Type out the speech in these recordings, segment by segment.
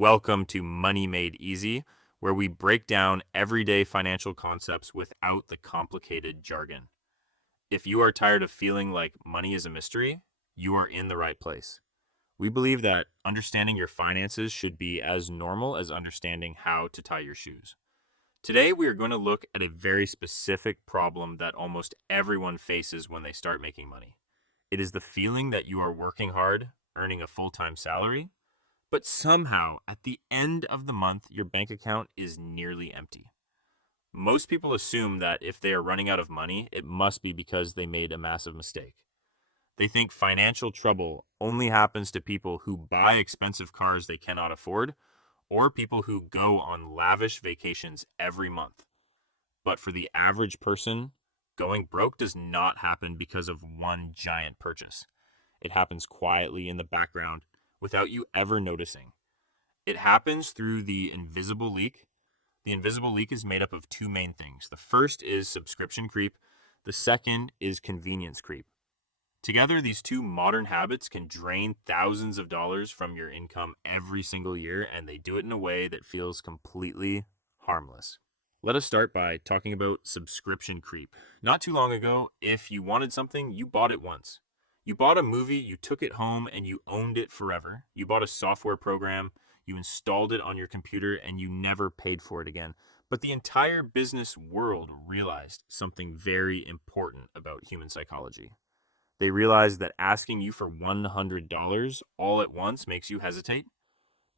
Welcome to Money Made Easy, where we break down everyday financial concepts without the complicated jargon. If you are tired of feeling like money is a mystery, you are in the right place. We believe that understanding your finances should be as normal as understanding how to tie your shoes. Today, we are going to look at a very specific problem that almost everyone faces when they start making money. It is the feeling that you are working hard, earning a full-time salary, but somehow at the end of the month, your bank account is nearly empty. Most people assume that if they are running out of money, it must be because they made a massive mistake. They think financial trouble only happens to people who buy expensive cars they cannot afford, or people who go on lavish vacations every month. But for the average person, going broke does not happen because of one giant purchase. It happens quietly in the background without you ever noticing. It happens through the invisible leak. The invisible leak is made up of two main things. The first is subscription creep. The second is convenience creep. Together, these two modern habits can drain thousands of dollars from your income every single year, and they do it in a way that feels completely harmless. Let us start by talking about subscription creep. Not too long ago, if you wanted something, you bought it once. You bought a movie, you took it home, and you owned it forever. You bought a software program, you installed it on your computer, and you never paid for it again. But the entire business world realized something very important about human psychology. They realized that asking you for $100 all at once makes you hesitate.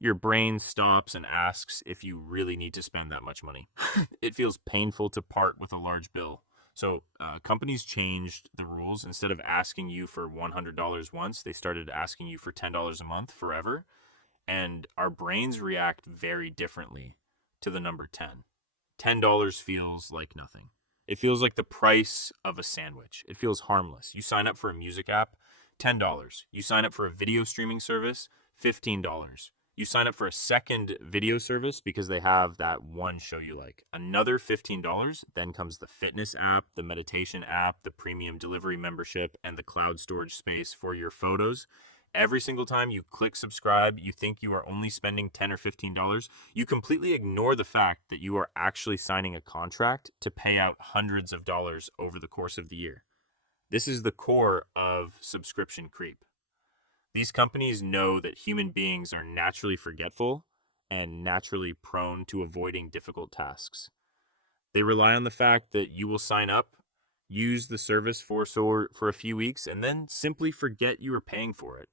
Your brain stops and asks if you really need to spend that much money. It feels painful to part with a large bill. So companies changed the rules. Instead of asking you for $100 once, they started asking you for $10 a month forever. And our brains react very differently to the number 10. $10 feels like nothing. It feels like the price of a sandwich. It feels harmless. You sign up for a music app, $10. You sign up for a video streaming service, $15. You sign up for a second video service because they have that one show you like. Another $15. Then comes the fitness app, the meditation app, the premium delivery membership, and the cloud storage space for your photos. Every single time you click subscribe, you think you are only spending $10 or $15. You completely ignore the fact that you are actually signing a contract to pay out hundreds of dollars over the course of the year. This is the core of subscription creep. These companies know that human beings are naturally forgetful and naturally prone to avoiding difficult tasks. They rely on the fact that you will sign up, use the service for a few weeks, and then simply forget you are paying for it.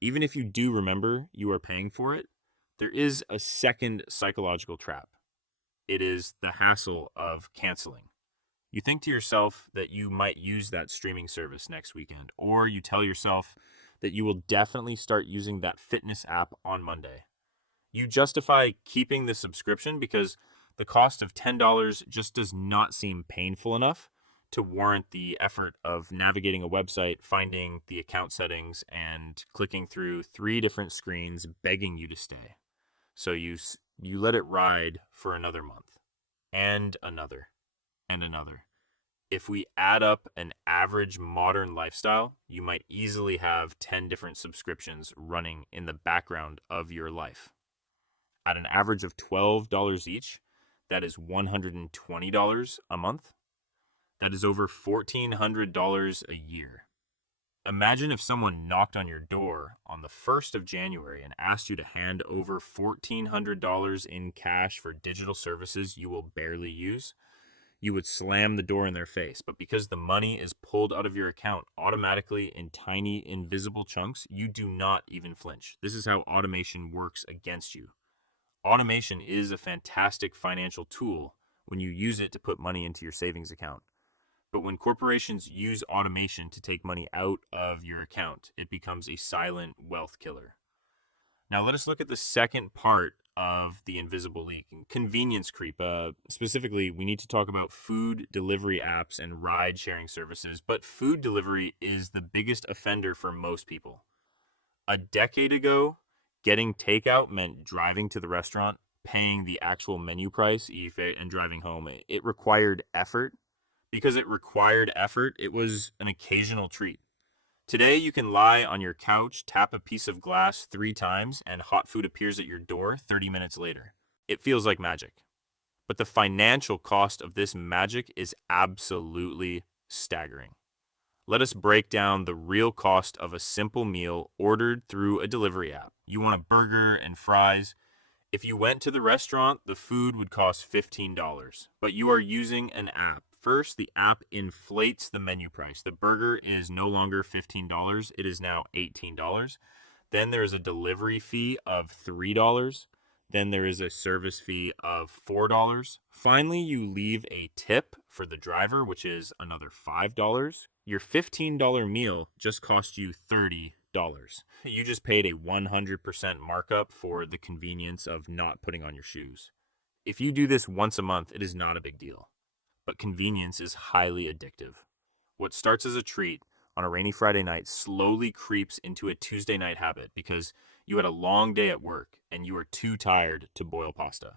Even if you do remember you are paying for it, there is a second psychological trap. It is the hassle of canceling. You think to yourself that you might use that streaming service next weekend, or you tell yourself that you will definitely start using that fitness app on Monday. You justify keeping the subscription because the cost of $10 just does not seem painful enough to warrant the effort of navigating a website, finding the account settings, and clicking through 3 different screens begging you to stay. So you let it ride for another month, and another, and another. If we add up an average modern lifestyle, you might easily have 10 different subscriptions running in the background of your life. At an average of $12 each, that is $120 a month. That is over $1,400 a year. Imagine if someone knocked on your door on the 1st of January and asked you to hand over $1,400 in cash for digital services you will barely use. You would slam the door in their face, but because the money is pulled out of your account automatically in tiny, invisible chunks, you do not even flinch. This is how automation works against you. Automation is a fantastic financial tool when you use it to put money into your savings account. But when corporations use automation to take money out of your account, it becomes a silent wealth killer. Now let us look at the second part of the invisible leak, convenience creep. Specifically, we need to talk about food delivery apps and ride-sharing services, but food delivery is the biggest offender for most people. A decade ago, getting takeout meant driving to the restaurant, paying the actual menu price, and driving home. It required effort. Because it required effort, it was an occasional treat. Today, you can lie on your couch, tap a piece of glass 3 times, and hot food appears at your door 30 minutes later. It feels like magic. But the financial cost of this magic is absolutely staggering. Let us break down the real cost of a simple meal ordered through a delivery app. You want a burger and fries. If you went to the restaurant, the food would cost $15, but you are using an app. First, the app inflates the menu price. The burger is no longer $15, it is now $18. Then there is a delivery fee of $3. Then there is a service fee of $4. Finally, you leave a tip for the driver, which is another $5. Your $15 meal just cost you $30. You just paid a 100% markup for the convenience of not putting on your shoes. If you do this once a month, it is not a big deal. But convenience is highly addictive. What starts as a treat on a rainy Friday night slowly creeps into a Tuesday night habit because you had a long day at work and you are too tired to boil pasta.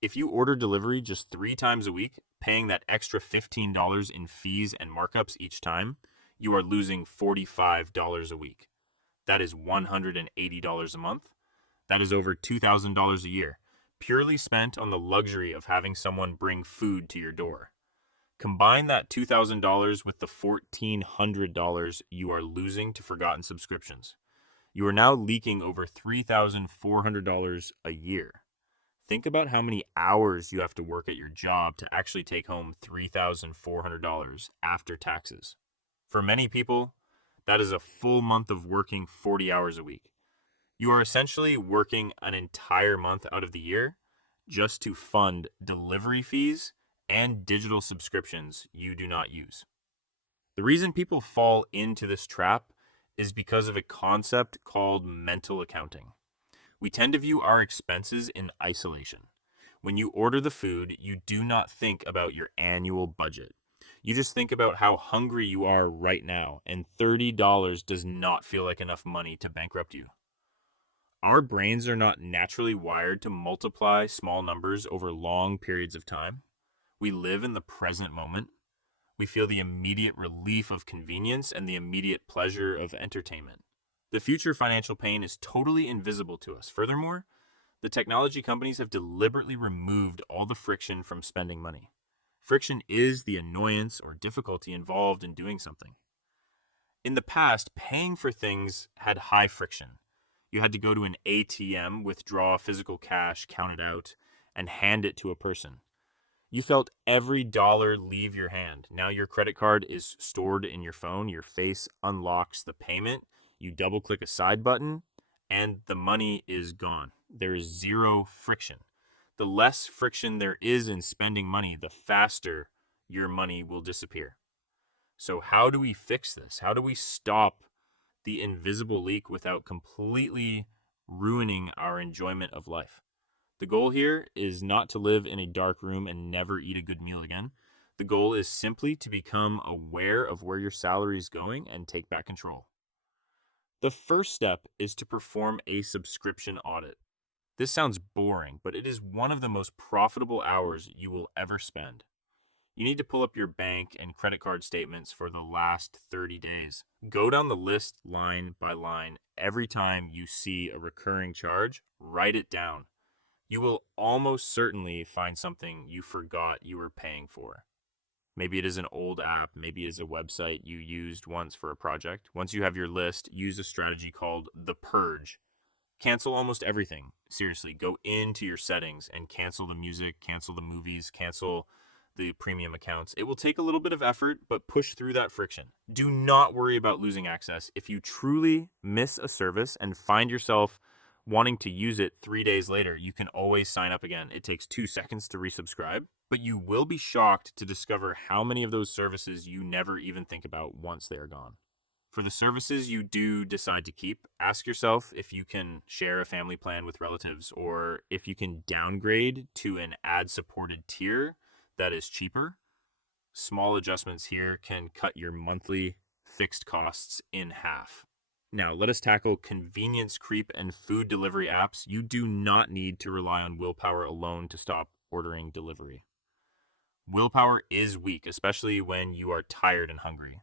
If you order delivery just 3 times a week, paying that extra $15 in fees and markups each time, you are losing $45 a week. That is $180 a month. That is over $2,000 a year, purely spent on the luxury of having someone bring food to your door. Combine that $2,000 with the $1,400 you are losing to forgotten subscriptions. You are now leaking over $3,400 a year. Think about how many hours you have to work at your job to actually take home $3,400 after taxes. For many people, that is a full month of working 40 hours a week. You are essentially working an entire month out of the year just to fund delivery fees and digital subscriptions you do not use. The reason people fall into this trap is because of a concept called mental accounting. We tend to view our expenses in isolation. When you order the food, you do not think about your annual budget. You just think about how hungry you are right now, and $30 does not feel like enough money to bankrupt you. Our brains are not naturally wired to multiply small numbers over long periods of time. We live in the present moment. We feel the immediate relief of convenience and the immediate pleasure of entertainment. The future financial pain is totally invisible to us. Furthermore, the technology companies have deliberately removed all the friction from spending money. Friction is the annoyance or difficulty involved in doing something. In the past, paying for things had high friction. You had to go to an ATM, withdraw physical cash, count it out, and hand it to a person. You felt every dollar leave your hand. Now your credit card is stored in your phone. Your face unlocks the payment. You double click a side button and the money is gone. There is zero friction. The less friction there is in spending money, the faster your money will disappear. So how do we fix this? How do we stop the invisible leak without completely ruining our enjoyment of life? The goal here is not to live in a dark room and never eat a good meal again. The goal is simply to become aware of where your salary is going and take back control. The first step is to perform a subscription audit. This sounds boring, but it is one of the most profitable hours you will ever spend. You need to pull up your bank and credit card statements for the last 30 days. Go down the list line by line. Every time you see a recurring charge, write it down. You will almost certainly find something you forgot you were paying for. Maybe it is an old app. Maybe it is a website you used once for a project. Once you have your list, use a strategy called the Purge. Cancel almost everything. Seriously, go into your settings and cancel the music, cancel the movies, cancel the premium accounts. It will take a little bit of effort, but push through that friction. Do not worry about losing access. If you truly miss a service and find yourself wanting to use it 3 days later, you can always sign up again. It takes 2 seconds to resubscribe, but you will be shocked to discover how many of those services you never even think about once they are gone. For the services you do decide to keep, ask yourself if you can share a family plan with relatives or if you can downgrade to an ad-supported tier that is cheaper. Small adjustments here can cut your monthly fixed costs in half. Now, let us tackle convenience creep and food delivery apps. You do not need to rely on willpower alone to stop ordering delivery. Willpower is weak, especially when you are tired and hungry.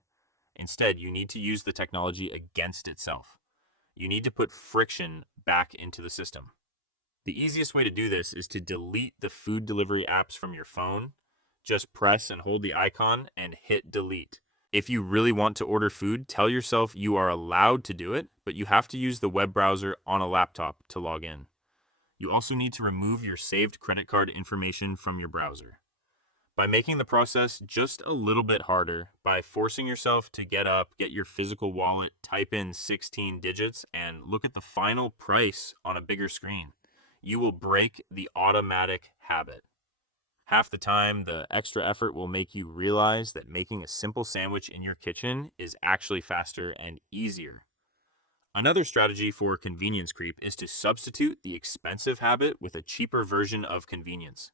Instead, you need to use the technology against itself. You need to put friction back into the system. The easiest way to do this is to delete the food delivery apps from your phone. Just press and hold the icon and hit delete. If you really want to order food, tell yourself you are allowed to do it, but you have to use the web browser on a laptop to log in. You also need to remove your saved credit card information from your browser. By making the process just a little bit harder, by forcing yourself to get up, get your physical wallet, type in 16 digits, and look at the final price on a bigger screen, you will break the automatic habit. Half the time, the extra effort will make you realize that making a simple sandwich in your kitchen is actually faster and easier. Another strategy for convenience creep is to substitute the expensive habit with a cheaper version of convenience.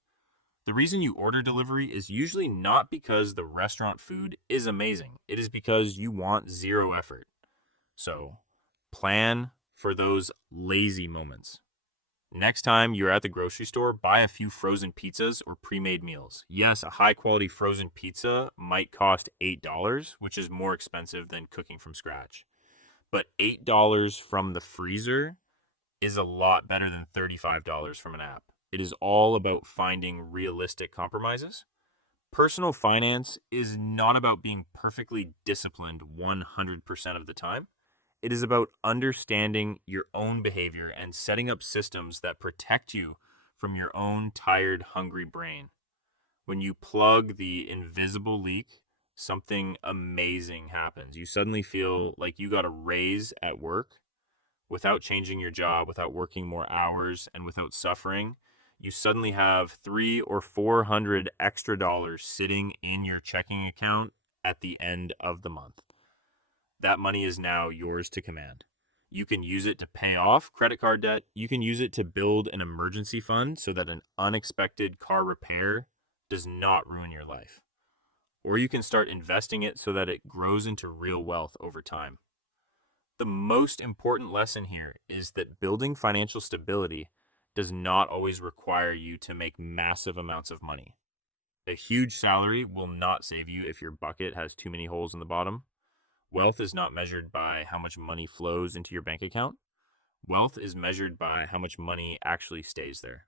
The reason you order delivery is usually not because the restaurant food is amazing. It is because you want zero effort. So, plan for those lazy moments. Next time you're at the grocery store, buy a few frozen pizzas or pre-made meals. Yes, a high-quality frozen pizza might cost $8, which is more expensive than cooking from scratch. But $8 from the freezer is a lot better than $35 from an app. It is all about finding realistic compromises. Personal finance is not about being perfectly disciplined 100% of the time. It is about understanding your own behavior and setting up systems that protect you from your own tired, hungry brain. When you plug the invisible leak, something amazing happens. You suddenly feel like you got a raise at work without changing your job, without working more hours, and without suffering. You suddenly have 300 or 400 extra dollars sitting in your checking account at the end of the month. That money is now yours to command. You can use it to pay off credit card debt. You can use it to build an emergency fund so that an unexpected car repair does not ruin your life. Or you can start investing it so that it grows into real wealth over time. The most important lesson here is that building financial stability does not always require you to make massive amounts of money. A huge salary will not save you if your bucket has too many holes in the bottom. Wealth is not measured by how much money flows into your bank account. Wealth is measured by how much money actually stays there.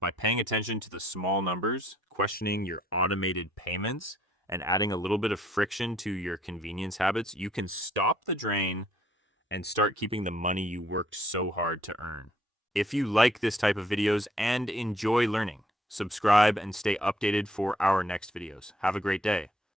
By paying attention to the small numbers, questioning your automated payments, and adding a little bit of friction to your convenience habits, you can stop the drain and start keeping the money you worked so hard to earn. If you like this type of videos and enjoy learning, subscribe and stay updated for our next videos. Have a great day.